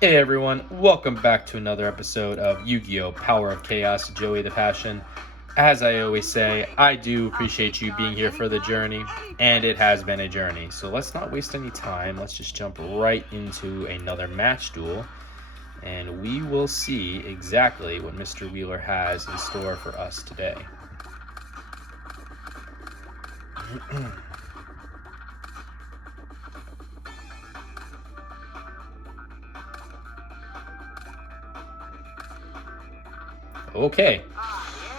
Hey everyone, welcome back to another episode of Yu-Gi-Oh! Power of Chaos, Joey the Passion. As I always say, I do appreciate you being here for the journey, and it has been a journey. So let's not waste any time. Let's just jump right into another match duel, and we will see exactly what Mr. Wheeler has in store for us today. Okay,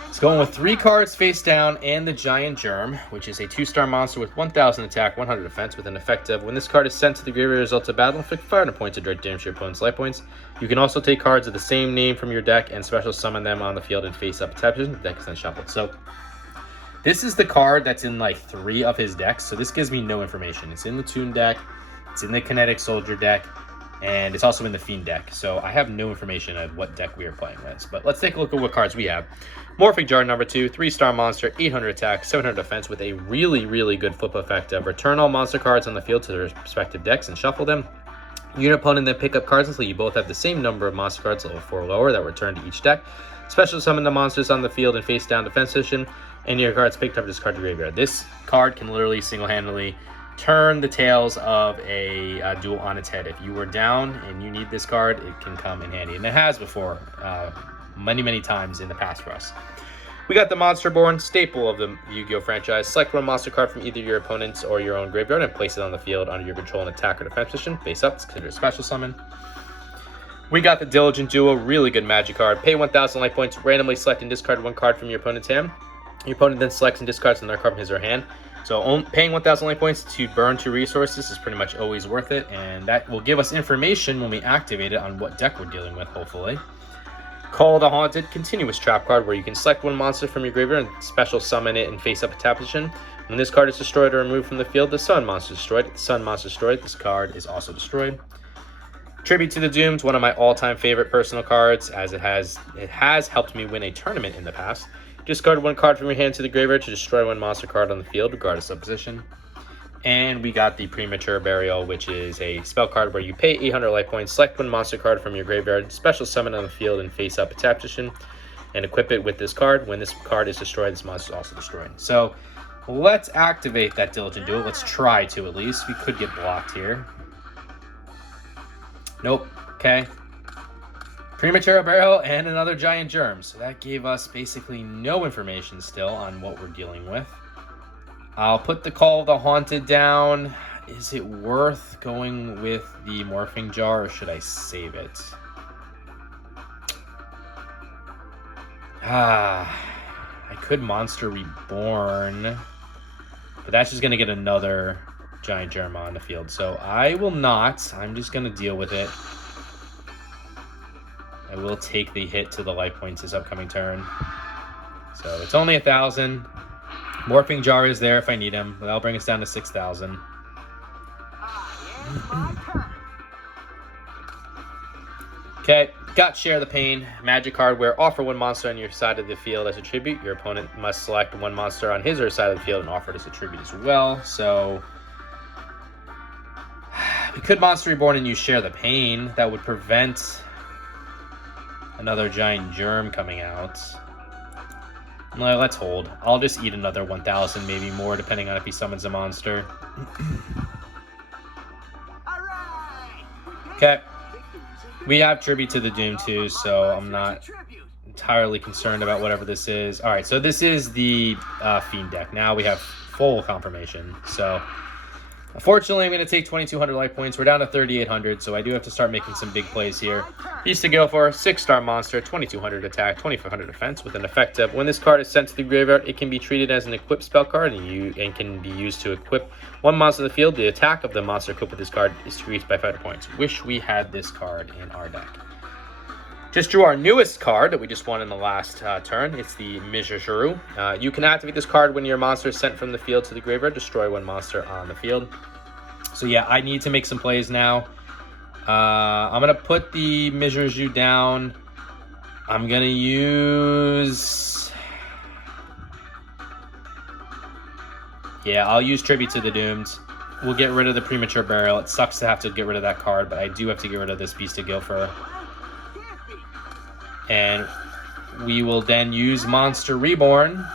it's going with 3 cards face down and the Giant Germ, which is a 2-star monster with 1000 attack, 100 defense, with an effect of when this card is sent to the graveyard results of battle, inflict 500 points of direct damage to your opponent's life points. You can also take cards of the same name from your deck and special summon them on the field and face up attack position. The deck is then shuffled. So this is the card that's in like 3 of his decks, so this gives me no information. It's in the Toon deck, it's in the Kinetic Soldier deck, and it's also in the Fiend deck, so I have no information on what deck we are playing with. But let's take a look at what cards we have. Morphing Jar number 2, 3-star monster, 800 attack, 700 defense, with a really good flip effect of return all monster cards on the field to their respective decks and shuffle them. You and your opponent then pick up cards until you both have the same number of monster cards, level 4 or lower, that return to each deck. Special summon the monsters on the field in face down defense position, and your cards picked up discard to graveyard. This card can literally single-handedly turn the tails of a duel on its head. If you were down and you need this card, it can come in handy, and it has before many times in the past for us. We got the Monsterborn, staple of the Yu-Gi-Oh! Franchise. Select one monster card from either your opponent's or your own graveyard and place it on the field under your control and attack or defense position. Face up, it's considered a special summon. We got the Diligent Duo, really good magic card. Pay 1000 life points, randomly select and discard one card from your opponent's hand. Your opponent then selects and discards another card from his or her hand. So paying 1000 life points to burn 2 resources is pretty much always worth it, and that will give us information when we activate it on what deck we're dealing with, hopefully. Call the Haunted, continuous trap card, where you can select one monster from your graveyard and special summon it in face-up attack position. When this card is destroyed or removed from the field, the Sun monster is destroyed. If the Sun monster is destroyed, this card is also destroyed. Tribute to the Doomed, one of my all-time favorite personal cards, as it has helped me win a tournament in the past. Discard one card from your hand to the graveyard to destroy one monster card on the field, regardless of position. And we got the Premature Burial, which is a spell card where you pay 800 life points, select one monster card from your graveyard, special summon on the field and face up attack position, and equip it with this card. When this card is destroyed, this monster is also destroyed. So let's activate that Diligent Duel. Let's try to, at least. We could get blocked here. Nope. Okay. Premature Burial and another Giant Germ. So that gave us basically no information still on what we're dealing with. I'll put the Call of the Haunted down. Is it worth going with the Morphing Jar, or should I save it? I could Monster Reborn, but that's just going to get another Giant Germ on the field. So I will not. I'm just going to deal with it. I will take the hit to the life points this upcoming turn. So it's only 1,000. Morphing Jar is there if I need him. That'll bring us down to 6,000. Okay, got Share the Pain. Magic card where offer one monster on your side of the field as a tribute. Your opponent must select one monster on his or her side of the field and offer it as a tribute as well. So we could Monster Reborn and use Share the Pain. That would prevent another Giant Germ coming out. No, let's hold. I'll just eat another 1,000, maybe more, depending on if he summons a monster. Okay. We have Tribute to the Doom too, so I'm not entirely concerned about whatever this is. Alright, so this is the Fiend deck. Now we have full confirmation. So unfortunately, I'm going to take 2,200 life points. We're down to 3,800, so I do have to start making some big plays here. Piece to go for, 6-star monster, 2,200 attack, 2,400 defense, with an effect of when this card is sent to the graveyard, it can be treated as an equipped spell card and can be used to equip one monster in the field. The attack of the monster equipped with this card is decreased by 500 points. Wish we had this card in our deck. Just drew our newest card that we just won in the last turn. It's the Mizhuru. You can activate this card when your monster is sent from the field to the graveyard. Destroy one monster on the field. So yeah, I need to make some plays now. I'm going to put the Mizhuru down. I'm going to use... Yeah, I'll use Tribute to the Doomed. we'll get rid of the premature burial. It sucks to have to get rid of that card, but I do have to get rid of this Beast of Guilford. And we will then use Monster Reborn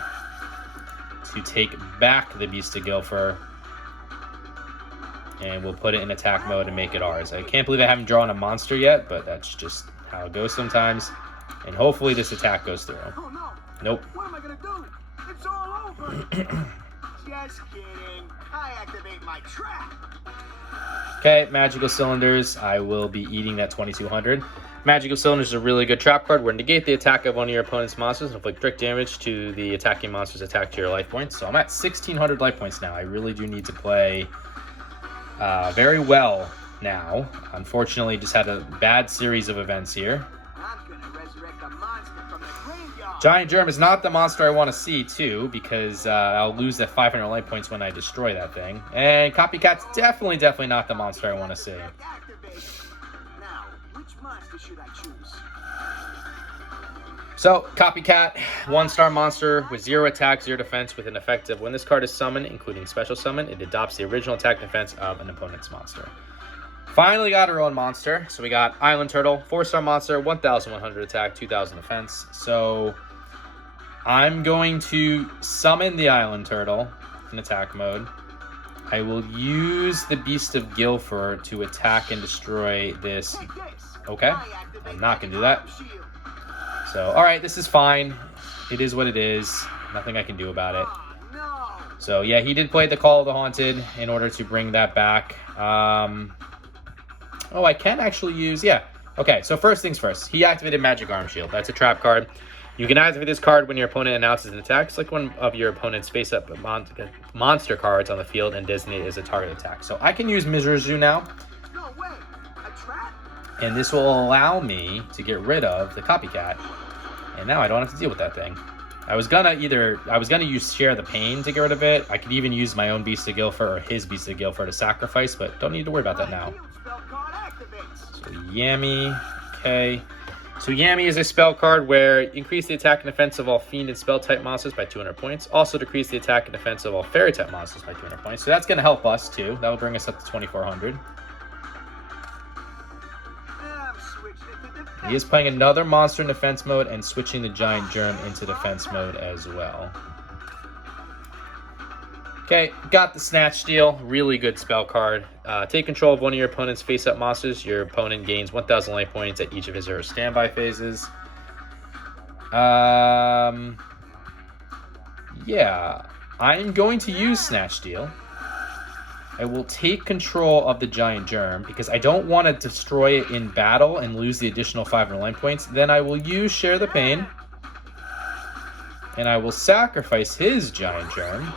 to take back the Beast of Guilford. And we'll put it in attack mode and make it ours. I can't believe I haven't drawn a monster yet, but that's just how it goes sometimes. And hopefully this attack goes through. Oh, no. Nope. What am I gonna do? It's all over. Just kidding. I activate my trap. Okay, Magical Cylinders. I will be eating that 2200. Magical Cylinders is a really good trap card where negate the attack of one of your opponent's monsters and inflict direct damage to the attacking monster's attack to your life points. So I'm at 1600 life points now. I really do need to play very well now. Unfortunately, just had a bad series of events here. I'm gonna resurrect a monster from the graveyard. Giant Germ is not the monster I want to see, too, because I'll lose that 500 life points when I destroy that thing. And Copycat's definitely not the monster I want to see. Now, which monster should I choose? So, Copycat, 1-star monster with 0 attack, 0 defense, with an effect of when this card is summoned, including special summon, it adopts the original attack defense of an opponent's monster. Finally got our own monster. So we got Island Turtle, 4-star monster, 1,100 attack, 2,000 defense. So I'm going to summon the Island Turtle in attack mode. I will use the Beast of Guilford to attack and destroy this. Okay, I'm not going to do that. So, alright, this is fine. It is what it is. Nothing I can do about it. So, yeah, he did play the Call of the Haunted in order to bring that back. Oh, I can actually use... Yeah. Okay, so first things first. He activated Magic Arm Shield. That's a trap card. You can activate this card when your opponent announces an attack. Select one of your opponent's face-up monster cards on the field and designate it as a target attack. So I can use Mizurzu now. No way. A trap? And this will allow me to get rid of the Copycat. And now I don't have to deal with that thing. I was gonna use Share the Pain to get rid of it. I could even use my own Beast of Guilford or his Beast of Guilford to sacrifice, but don't need to worry about that now. So Yami, okay. So Yami is a spell card where increase the attack and defense of all Fiend and Spell type monsters by 200 points. Also decrease the attack and defense of all Fairy type monsters by 200 points. So that's gonna help us too. That will bring us up to 2,400. He is playing another monster in defense mode and switching the Giant Germ into defense mode as well. Okay, got the Snatch Steal. Really good spell card. Take control of one of your opponent's face-up monsters. Your opponent gains 1,000 life points at each of his or her standby phases. Yeah, I'm going to use Snatch Steal. I will take control of the Giant Germ because I don't want to destroy it in battle and lose the additional 500 life points. Then I will use Share the Pain. And I will sacrifice his Giant Germ.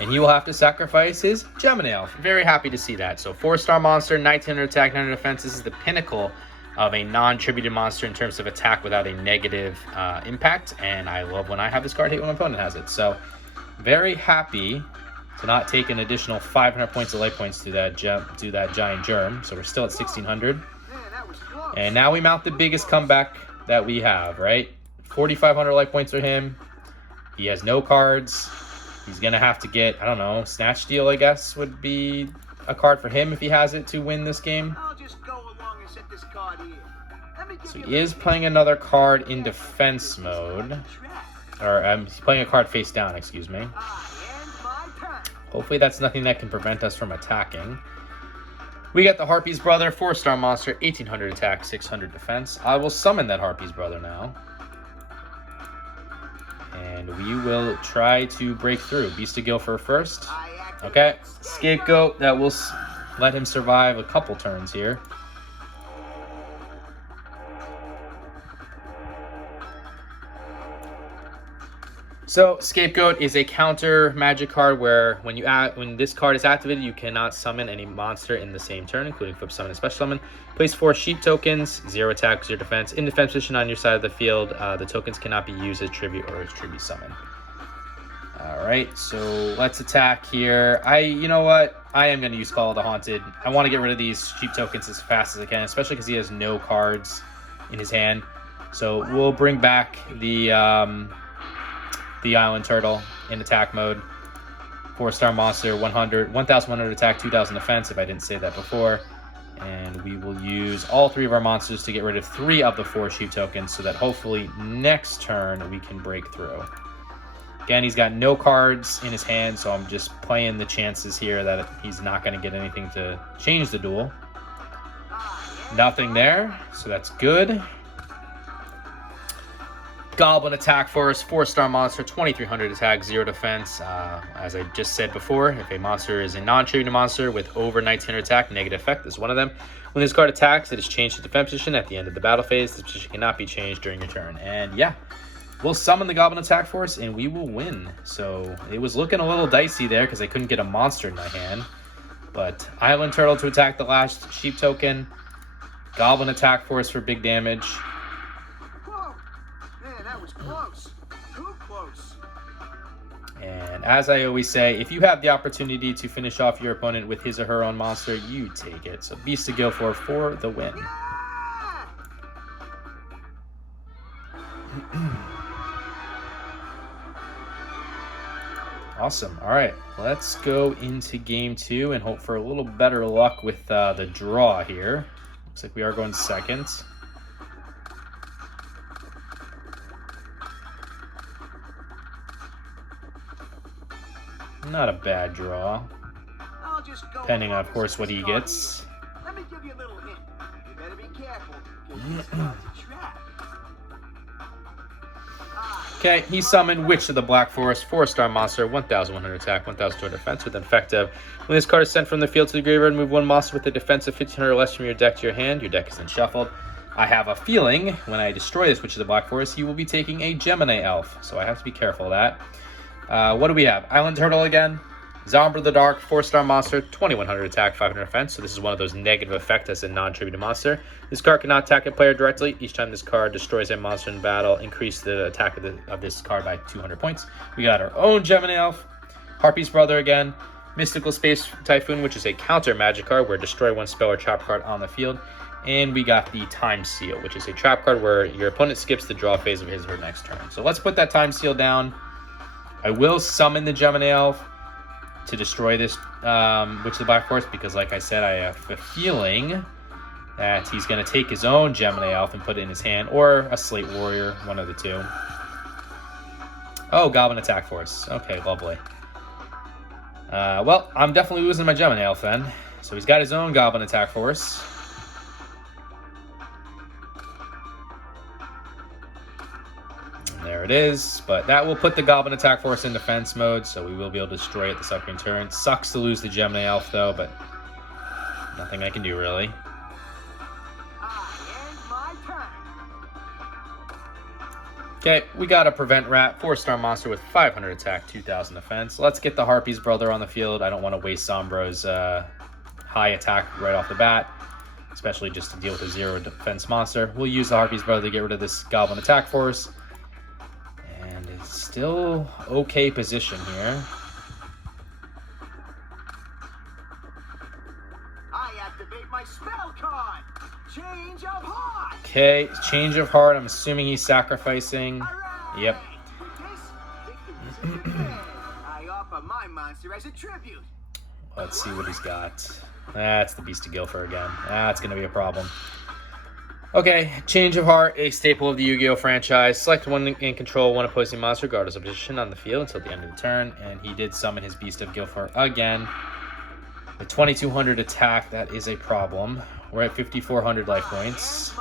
And he will have to sacrifice his Gemini Elf. Very happy to see that. So 4-star monster, 1,900 attack, 900 defense. This is the pinnacle of a non-tributed monster in terms of attack without a negative impact. And I love when I have this card hit when my opponent has it. So very happy to not take an additional 500 points of life points to that Giant Germ. So we're still at 1,600. And now we mount the biggest comeback that we have, right? 4,500 life points for him. He has no cards. He's going to have to get, I don't know, Snatch Steal, I guess, would be a card for him if he has it to win this game. I'll just go along and set this card here. So he is playing another card in defense mode. Or he's playing a card face down, excuse me. Hopefully that's nothing that can prevent us from attacking. We got the Harpy's Brother, 4-star monster, 1,800 attack, 600 defense. I will summon that Harpy's Brother now. And we will try to break through. Beast of Guilford first. Okay, Scapegoat. That will let him survive a couple turns here. So Scapegoat is a counter magic card where when this card is activated, you cannot summon any monster in the same turn, including flip summon and special summon. Place 4 sheep tokens, 0 attack, 0 defense. In defense position on your side of the field, the tokens cannot be used as tribute or as tribute summon. Alright, so let's attack here. You know what? I am going to use Call of the Haunted. I want to get rid of these sheep tokens as fast as I can, especially because he has no cards in his hand. So we'll bring back the Island Turtle in attack mode. 4-star monster, 1,100 attack, 2,000 defense, if I didn't say that before. And we will use all 3 of our monsters to get rid of 3 of the 4 sheep tokens so that hopefully next turn we can break through. Again, he's got no cards in his hand, so I'm just playing the chances here that he's not going to get anything to change the duel. Nothing there, so that's good. Goblin attack for us, 4-star monster, 2,300 attack, 0 defense. As I just said before, if a monster is a non-tribute monster with over 1,900 attack, negative effect is one of them. When this card attacks, it is changed to defense position at the end of the battle phase. This position cannot be changed during your turn. And yeah, we'll summon the Goblin attack force and we will win. So it was looking a little dicey there because I couldn't get a monster in my hand. But Island Turtle to attack the last sheep token. Goblin attack force for big damage. Close. Too close. And as I always say, if you have the opportunity to finish off your opponent with his or her own monster, you take it. So Beast of Guilford for the win. Awesome. All right, let's go into game 2 and hope for a little better luck with the draw here. Looks like we are going second. Not a bad draw. Depending on, of course, what he gets. Let me give you a little hint. You better be careful, because this is a trap. Okay, he summoned Witch of the Black Forest, 4-star monster, 1,100 attack, 1,200 defense with an effective. When this card is sent from the field to the graveyard, move 1 monster with a defense of 1,500 or less from your deck to your hand. Your deck is then shuffled. I have a feeling when I destroy this Witch of the Black Forest, he will be taking a Gemini Elf, so I have to be careful of that. What do we have? Island Turtle again. Zombra of the Dark, 4-star monster, 2,100 attack, 500 defense. So this is one of those negative effects as a non-tributed monster. This card cannot attack a player directly. Each time this card destroys a monster in battle, increase the attack of this card by 200 points. We got our own Gemini Elf. Harpy's Brother again. Mystical Space Typhoon, which is a counter magic card where destroy 1 spell or trap card on the field. And we got the Time Seal, which is a trap card where your opponent skips the draw phase of his or her next turn. So let's put that Time Seal down. I will summon the Gemini Elf to destroy this Witch of the Black Forest because, like I said, I have a feeling that he's going to take his own Gemini Elf and put it in his hand, or a Slate Warrior, one of the two. Oh, Goblin Attack Force. Okay, lovely. Well, I'm definitely losing my Gemini Elf then. So he's got his own Goblin Attack Force. There it is, but that will put the Goblin Attack Force in defense mode, so we will be able to destroy it this upcoming turn. Sucks to lose the Gemini Elf, though, but nothing I can do, really. Okay, we got a Prevent Rat, 4-star monster with 500 attack, 2,000 defense. Let's get the Harpy's Brother on the field. I don't want to waste Sombra's high attack right off the bat, especially just to deal with a 0 defense monster. We'll use the Harpy's Brother to get rid of this Goblin Attack Force. Still okay position here. I activate my spell card. Change of heart. Okay, change of heart. I'm assuming he's sacrificing. Hooray! Yep. I offer my monster as a tribute. Let's see what he's got. That's the Beast of Guilford again. That's going to be a problem. Okay, Change of Heart, a staple of the Yu-Gi-Oh! Franchise. Select one in control, one opposing monster, regardless of position on the field until the end of the turn. And he did summon his Beast of Guilford again. The 2,200 attack, that is a problem. We're at 5,400 life points.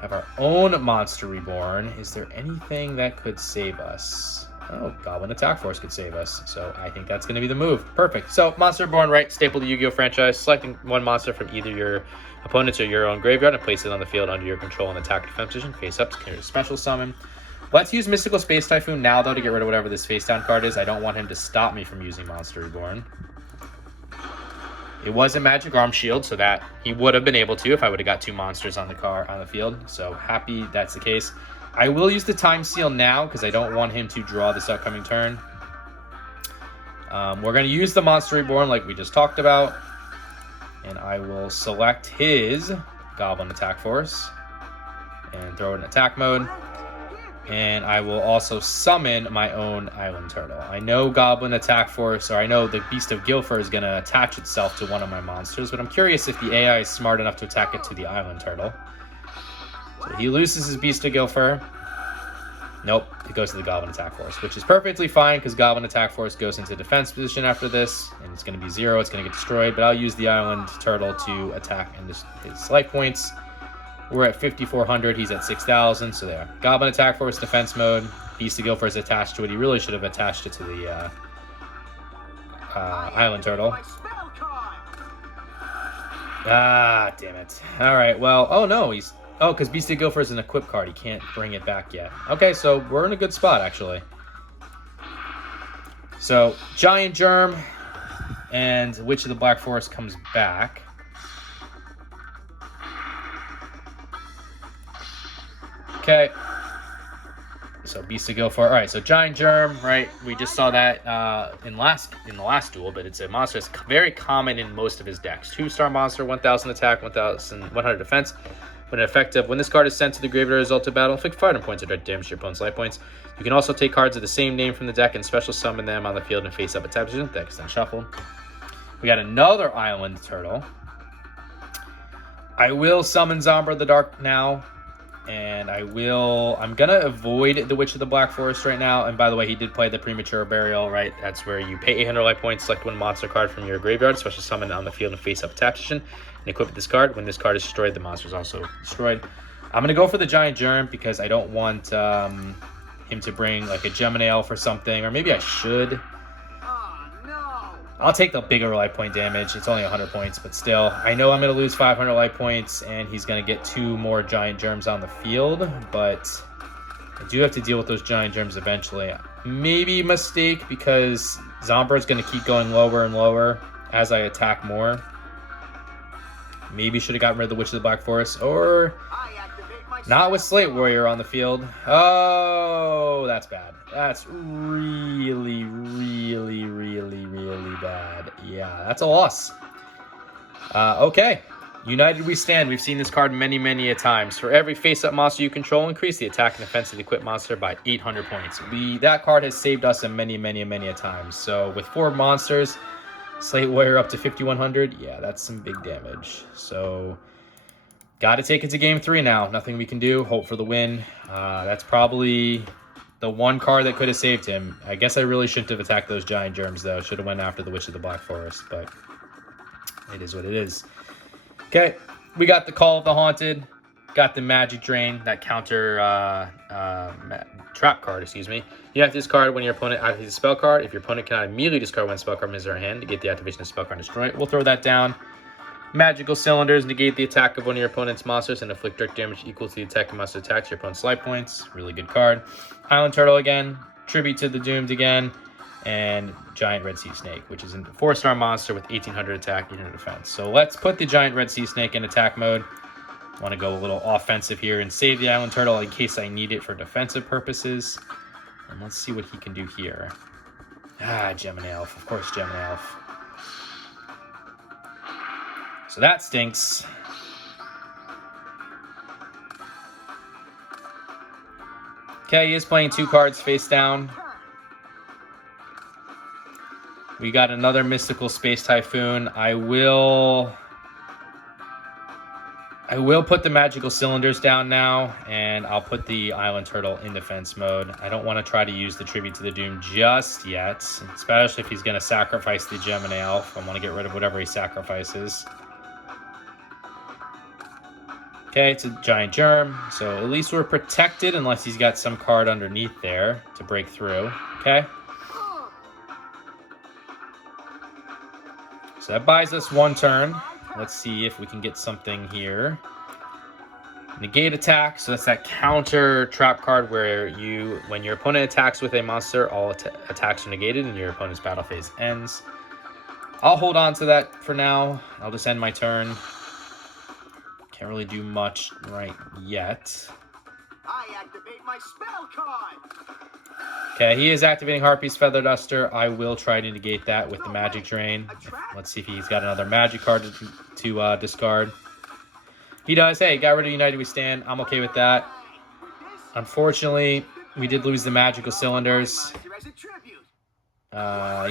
Have our own Monster Reborn. Is there anything that could save us? Oh, Goblin Attack Force could save us. So I think that's going to be the move. Perfect. So Monster Reborn, right, staple to Yu-Gi-Oh! Franchise. Selecting one monster from either your opponent's or your own graveyard and place it on the field under your control and attack defense position. Face up to carry a special summon. Let's use Mystical Space Typhoon now, though, to get rid of whatever this face down card is. I don't want him to stop me from using Monster Reborn. It was a Magic Arm Shield, so that he would have been able to if I would have got 2 monsters on the field. So happy that's the case. I will use the Time Seal now because I don't want him to draw this upcoming turn. We're going to use the Monster Reborn like we just talked about. And I will select his Goblin Attack Force and throw it in attack mode. And I will also summon my own Island Turtle. I know Goblin Attack Force, or I know the Beast of Guilford is going to attach itself to one of my monsters, but I'm curious if the AI is smart enough to attack it to the Island Turtle. So he loses his Beast of Guilford. Nope, it goes to the Goblin Attack Force, which is perfectly fine because Goblin Attack Force goes into defense position after this, and it's going to be 0, it's going to get destroyed, but I'll use the Island Turtle to attack and his life points. We're at 5,400, he's at 6,000, so there. Goblin Attack Force defense mode, Beast of Guilford is attached to it. He really should have attached it to the Island Turtle. Ah, damn it. Alright, well, oh no, because Beast of Guilford is an equip card. He can't bring it back yet. Okay, so we're in a good spot, actually. So, Giant Germ and Witch of the Black Forest comes back. Okay. So, Beast of Guilford. Alright, so Giant Germ, right? We just saw that in the last duel, but it's a monster that's very common in most of his decks. 2-star monster, 1,000 attack, 1,100 defense. When effective, when this card is sent to the graveyard result of battle, inflict 500 points of damage to your opponent's life points. You can also take cards of the same name from the deck and special summon them on the field and face up attack position. Deck is then shuffled. We got another Island Turtle. I will summon Zombra the Dark now. And I'm going to avoid the Witch of the Black Forest right now. And by the way, he did play the Premature Burial, right? That's where you pay 800 life points, select one monster card from your graveyard, special summon on the field and face up attack position, and equip this card. When this card is destroyed, the monster is also destroyed. I'm going to go for the Giant Germ because I don't want him to bring like a Gemini Elf or something. Or maybe I should. I'll take the bigger life point damage. It's only 100 points, but still. I know I'm going to lose 500 life points, and he's going to get 2 more Giant Germs on the field, but I do have to deal with those Giant Germs eventually. Maybe a mistake, because Zombra is going to keep going lower and lower as I attack more. Maybe should have gotten rid of the Witch of the Black Forest, or not with Slate Warrior on the field. Oh, that's bad. That's really, really, really, really bad. Yeah, that's a loss. Okay. United we stand. We've seen this card many, many a times. For every face-up monster you control, increase the attack and defense of the equipped monster by 800 points. That card has saved us in many, many, many a times. So with 4 monsters, Slate Warrior up to 5,100. Yeah, that's some big damage. So got to take it to game 3 now. Nothing we can do. Hope for the win. That's probably the one card that could have saved him. I guess I really shouldn't have attacked those Giant Germs, though. Should have went after the Witch of the Black Forest, but it is what it is. Okay, we got the Call of the Haunted. Got the Magic Drain, that counter trap card, excuse me. You have this card when your opponent activates a spell card. If your opponent cannot immediately discard one spell card in their hand to get the activation of the spell card and destroy it, we'll throw that down. Magical Cylinders negate the attack of one of your opponent's monsters and inflict direct damage equal to the attack of monster attack to your opponent's life points. Really good card. Island Turtle again. Tribute to the Doomed again. And Giant Red Sea Snake, which is a 4-star monster with 1,800 attack, 800 defense. So let's put the Giant Red Sea Snake in attack mode. Want to go a little offensive here and save the Island Turtle in case I need it for defensive purposes. And let's see what he can do here. Gemini Elf. Of course, Gemini Elf. So that stinks. Okay, he is playing 2 cards face down. We got another Mystical Space Typhoon. I will put the Magical Cylinders down now, and I'll put the Island Turtle in defense mode. I don't want to try to use the Tribute to the Doom just yet, especially if he's going to sacrifice the Gemini Elf. I want to get rid of whatever he sacrifices. Okay, it's a Giant Germ, so at least we're protected unless he's got some card underneath there to break through. Okay. So that buys us 1 turn. Let's see if we can get something here. Negate attack, so that's that counter trap card where when your opponent attacks with a monster, all attacks are negated and your opponent's battle phase ends. I'll hold on to that for now. I'll just end my turn. Can't really do much right yet. I activate my spell card. Okay, he is activating Harpy's Feather Duster. I will try to negate that with the Magic Drain. Let's see if he's got another magic card to discard. He does. Hey, got rid of United We Stand. I'm okay with that. Unfortunately, we did lose the magical cylinders. Monster as a tribute.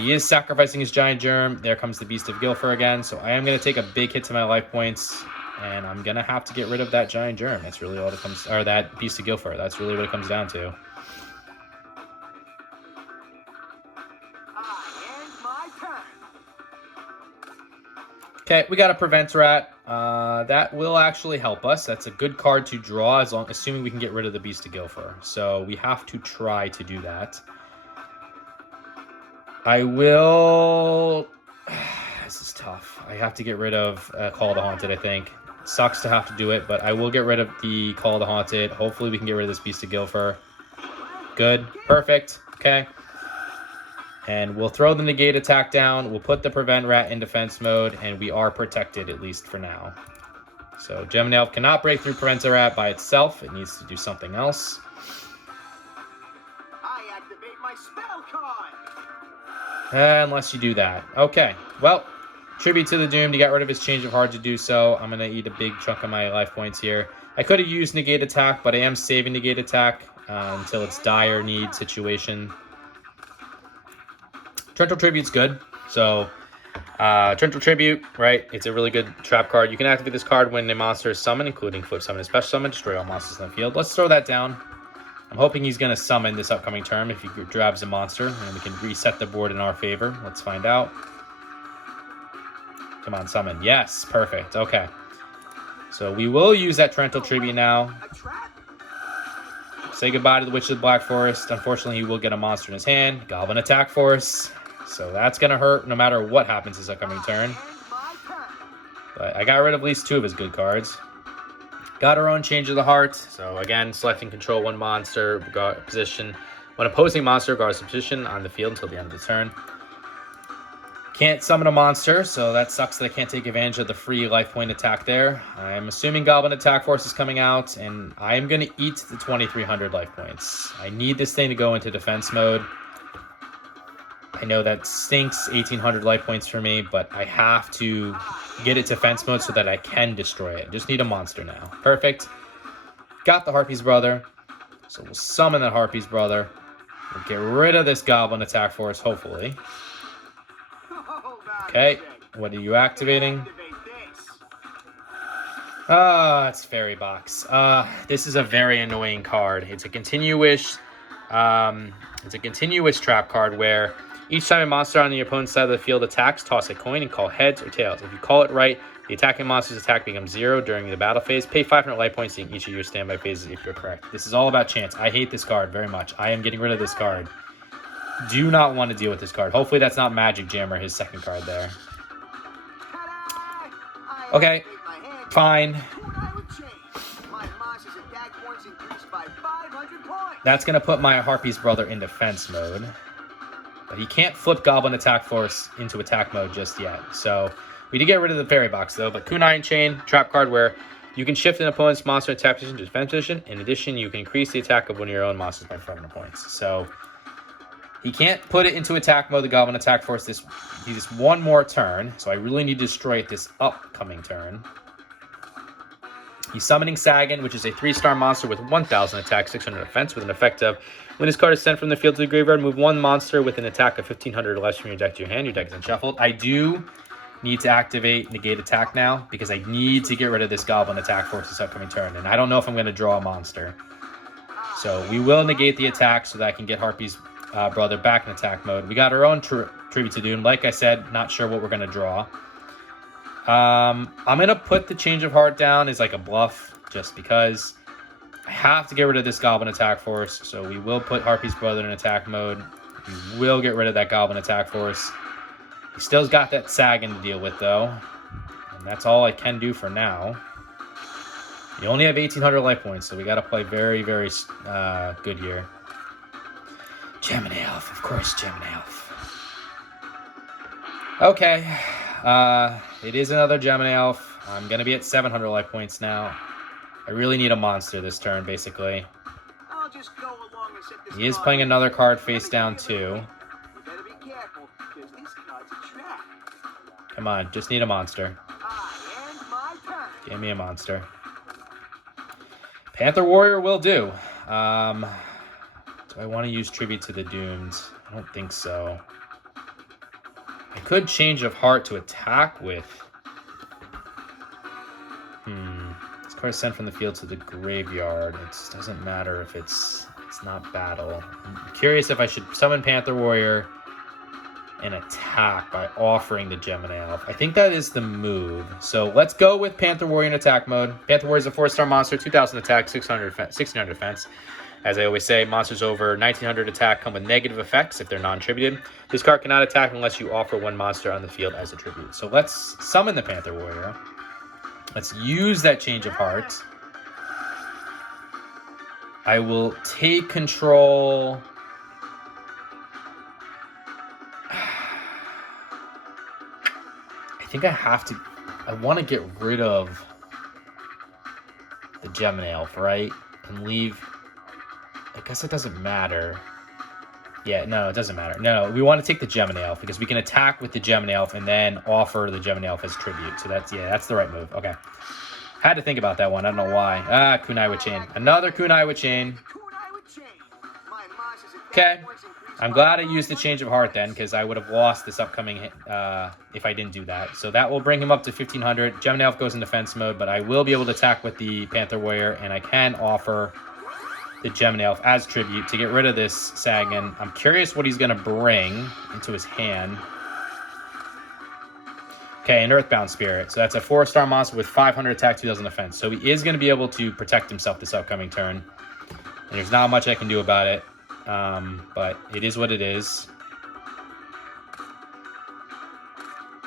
He is sacrificing his giant germ. There comes the Beast of Guilford again. So I am going to take a big hit to my life points. And I'm going to have to get rid of that giant germ. That's really all it comes... Or that Beast of Guilford. That's really what it comes down to. Okay, we got a Prevent Rat. That will actually help us. That's a good card to draw, assuming we can get rid of the Beast of Guilford. So we have to try to do that. I will... This is tough. I have to get rid of Call of the Haunted, I think. Sucks to have to do it, but I will get rid of the Call of the Haunted. Hopefully we can get rid of this Beast of Guilford. Good. Perfect. Okay. And we'll throw the negate attack down. We'll put the Prevent Rat in defense mode, and we are protected, at least for now. So Gemini Elf cannot break through Prevent Rat by itself. It needs to do something else. I activate my spell card. Unless you do that. Okay. Well, tribute to the Doomed. He got rid of his Change of Heart to do so. I'm going to eat a big chunk of my life points here. I could have used negate attack, but I am saving negate attack until it's dire need situation. Torrential Tribute's good. So, Torrential Tribute, right? It's a really good trap card. You can activate this card when a monster is summoned, including flip summon and special summon. Destroy all monsters in the field. Let's throw that down. I'm hoping he's going to summon this upcoming turn if he grabs a monster, and we can reset the board in our favor. Let's find out. Come on, summon. Yes, perfect. Okay. So we will use that Torrential Tribute now. Say goodbye to the Witch of the Black Forest. Unfortunately, he will get a monster in his hand. Goblin Attack Force. So that's going to hurt no matter what happens this upcoming turn. But I got rid of at least 2 of his good cards. Got our own Change of the Heart. So again, selecting control one monster position. When opposing monster guards the position on the field until the end of the turn. Can't summon a monster, so that sucks that I can't take advantage of the free life point attack there. I'm assuming Goblin Attack Force is coming out, and I'm going to eat the 2,300 life points. I need this thing to go into defense mode. I know that stinks, 1,800 life points for me, but I have to get it to defense mode so that I can destroy it. Just need a monster now. Perfect. Got the Harpy's Brother, so we'll summon that Harpy's Brother. We'll get rid of this Goblin Attack Force, hopefully. Okay, what are you activating? It's Fairy Box. This is a very annoying card. It's a continuous trap card where each time a monster on the opponent's side of the field attacks, toss a coin and call heads or tails. If you call it right, the attacking monster's attack becomes 0 during the battle phase. Pay 500 life points in each of your standby phases if you're correct. This is all about chance. I hate this card very much. I am getting rid of this card. Do not want to deal with this card. Hopefully that's not Magic Jammer, his second card there. Okay, fine. That's going to put my Harpy's Brother in defense mode. But he can't flip Goblin Attack Force into attack mode just yet. So we did get rid of the Fairy Box though. But Kunai Chain, trap card where you can shift an opponent's monster attack position to defense position. In addition, you can increase the attack of one of your own monsters by 500 points. So he can't put it into attack mode, the Goblin Attack Force, this one more turn. So I really need to destroy it this upcoming turn. He's summoning Sagan, which is a 3-star monster with 1,000 attack, 600 defense, with an effect of when this card is sent from the field to the graveyard, move one monster with an attack of 1,500 or less from your deck to your hand. Your deck is unshuffled. I do need to activate Negate Attack now because I need to get rid of this Goblin Attack Force this upcoming turn, and I don't know if I'm going to draw a monster. So we will negate the attack so that I can get Harpy's Brother back in attack mode. We got our own Tribute to Doom. Like I said, not sure what we're going to draw. I'm going to put the Change of Heart down as like a bluff just because I have to get rid of this Goblin Attack Force. So we will put Harpy's Brother in attack mode. We will get rid of that Goblin Attack Force. He still's got that Sagan to deal with though. And that's all I can do for now. You only have 1,800 life points, so we got to play very, very good here. Gemini Elf, of course, Gemini Elf. Okay, it is another Gemini Elf. I'm going to be at 700 life points now. I really need a monster this turn, basically. I'll just go along and set this He is playing another card face down, too. You better be careful, because this card's a trap. Come on, just need a monster. I end my turn. Give me a monster. Panther Warrior will do. Do I want to use Tribute to the Doomed? I don't think so. I could Change of Heart to attack with. This card is sent from the field to the graveyard. It doesn't matter if it's not battle. I'm curious if I should summon Panther Warrior and attack by offering the Gemini Elf. I think that is the move. So let's go with Panther Warrior in attack mode. Panther Warrior is a 4-star monster, 2,000 attack, 1,600 defense. As I always say, monsters over 1,900 attack come with negative effects if they're non-tributed. This card cannot attack unless you offer one monster on the field as a tribute. So let's summon the Panther Warrior. Let's use that Change of Heart. I will take control. I think I have to. I want to get rid of the Gemini Elf, right? And leave. I guess it doesn't matter. Yeah, no, it doesn't matter. No, we want to take the Gemini Elf because we can attack with the Gemini Elf and then offer the Gemini Elf as tribute. So that's the right move. Okay. Had to think about that one. I don't know why. Kunai with Chain. Another Kunai with Chain. Okay. I'm glad I used the Change of Heart then, because I would have lost this upcoming hit if I didn't do that. So that will bring him up to 1,500. Gemini Elf goes in defense mode, but I will be able to attack with the Panther Warrior, and I can offer the Gemini Elf as tribute to get rid of this Sagan. I'm curious what he's going to bring into his hand. Okay, an Earthbound Spirit. So that's a 4-star monster with 500 attack, 2,000 defense. So he is going to be able to protect himself this upcoming turn. And there's not much I can do about it. But it is what it is.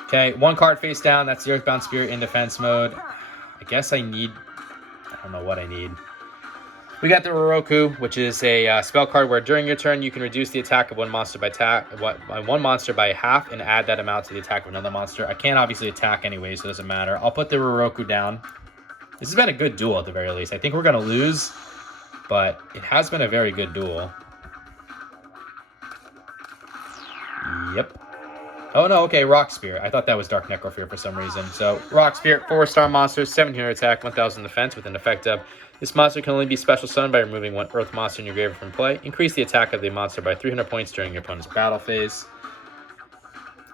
Okay, 1 card face down. That's the Earthbound Spirit in defense mode. I guess I need... I don't know what I need. We got the Roroku, which is a spell card where during your turn you can reduce the attack of one monster by half and add that amount to the attack of another monster. I can't obviously attack anyway, so it doesn't matter. I'll put the Roroku down. This has been a good duel at the very least. I think we're going to lose, but it has been a very good duel. Yep. Oh no, okay, Rock Spirit. I thought that was Dark Necrofear for some reason. So, Rock Spirit, 4-star monster, 1,700 attack, 1,000 defense with an effect of this monster can only be special summoned by removing one Earth monster in your graveyard from play. Increase the attack of the monster by 300 points during your opponent's battle phase.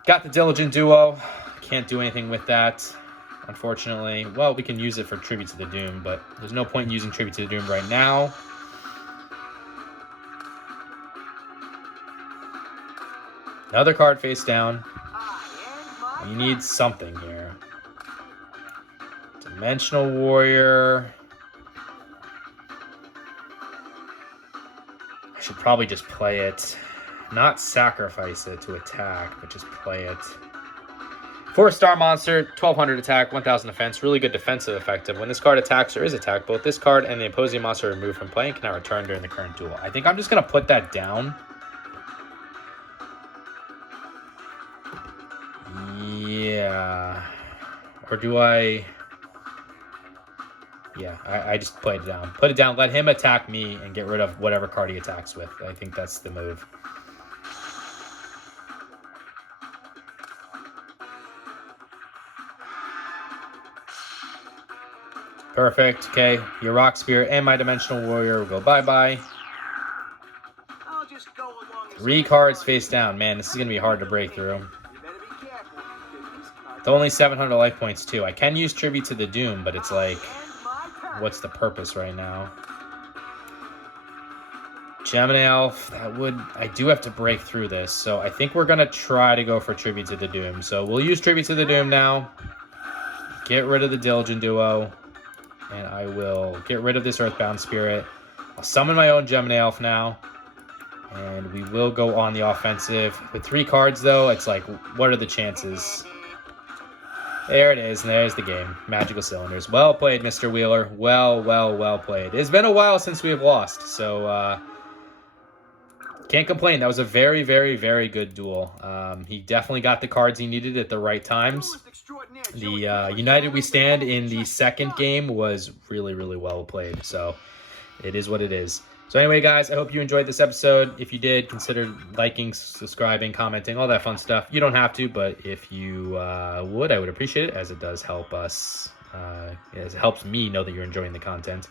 Got the Diligent Duo. Can't do anything with that, unfortunately. Well, we can use it for Tribute to the Doom, but there's no point in using Tribute to the Doom right now. Another card face down. You need something here. Dimensional Warrior. I should probably just play it. Not sacrifice it to attack, but just play it. 4-star monster, 1,200 attack, 1,000 defense. Really good defensive effective. When this card attacks or is attacked, both this card and the opposing monster are removed from play and cannot return during the current duel. I think I'm just going to put that down. Yeah. Or do I... Yeah, I just play it down. Put it down, let him attack me, and get rid of whatever card he attacks with. I think that's the move. Perfect. Okay, your Rock Spirit and my Dimensional Warrior will go bye-bye. 3 cards face down. Man, this is going to be hard to break through. It's only 700 life points, too. I can use Tribute to the Doom, but it's like... What's the purpose right now? Gemini Elf, I do have to break through this, so I think we're going to try to go for Tribute to the Doom. So we'll use Tribute to the Doom now. Get rid of the Diligent Duo. And I will get rid of this Earthbound Spirit. I'll summon my own Gemini Elf now. And we will go on the offensive. With 3 cards, though, it's like, what are the chances? There it is, and there's the game. Magical Cylinders. Well played, Mr. Wheeler. Well played. It's been a while since we have lost, so can't complain. That was a very good duel. He definitely got the cards he needed at the right times. The United We Stand in the second game was really well played, so it is what it is. So anyway, guys, I hope you enjoyed this episode. If you did, consider liking, subscribing, commenting, all that fun stuff. You don't have to, but if you would, I would appreciate it, as it does help us. It helps me know that you're enjoying the content.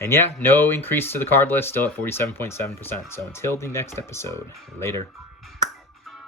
And yeah, no increase to the card list, still at 47.7%. So until the next episode, later.